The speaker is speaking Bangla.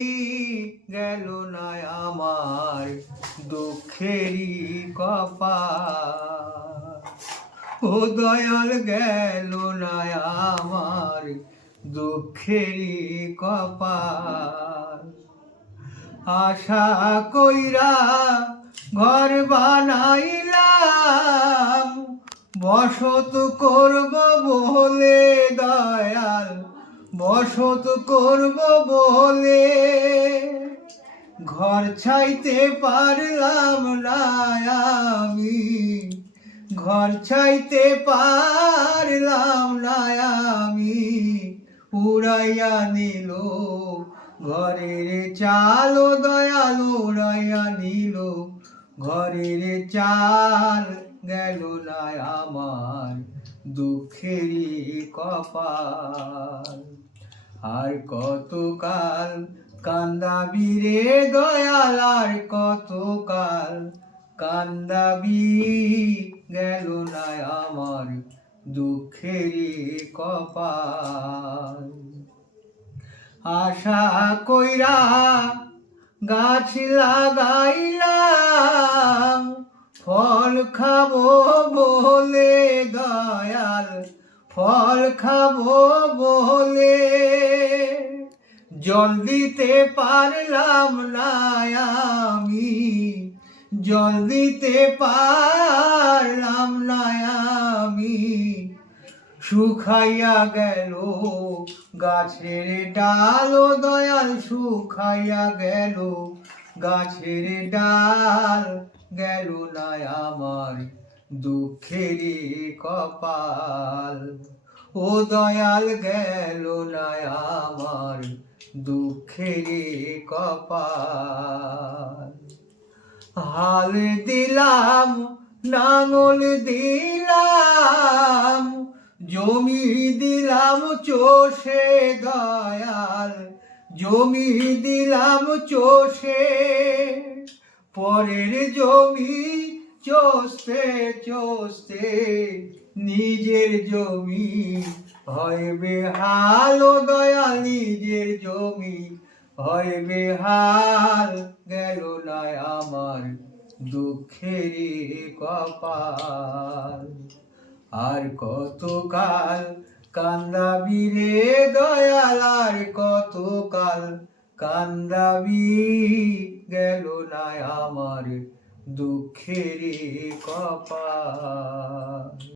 গেল না আমার দুঃখেরই কপাল ও দয়াল, গেল না আমার দুঃখেরই কপা আশা কইরা ঘর বানাইলাম, বসত করব বলে দয়াল বসত করব বলে। ঘর ছাইতে পারলাম না আমি। ঘর ছাইতে পারলাম না আমি। উড়াইয়া নিল ঘরের চাল দয়াল উড়াইয়া নিল। ঘরের চাল গেল না আমার দুঃখেরই কপাল। আর কতকাল কান্দাবি রে দয়াল, আর কতকাল কান্দাবি গেল না আমার দুঃখেরই কপাল। আশা কইরা গাছ লাগাইলাম, ফল খাব বলে দয়াল, ফল খাব বলে জল দিতে পারলাম না আমি জল দিতে পারলাম না আমি শুকাইয়া গেল গাছের ডাল দয়াল, শুকাইয়া গেল গাছের ডাল, গেল না আমার দুঃখের কপাল। ও দয়াল, গেল না আমার দুঃখের কপাল। হাল দিলাম, নাঙল দিলাম, জমি দিলাম চোষে দয়াল, জমি দিলাম চোষে। পরের জমি চষতে চষতে, নিজের জমি হয় বেহাল ও দয়াল নিজের জমি, হয় বেহাল গেল না আমার দুঃখেরই কপাল। আর কতকাল কান্দাবি রে দয়াল, আর কতকাল কান্দাবি গেল না আমার দুঃখেরই কপাল।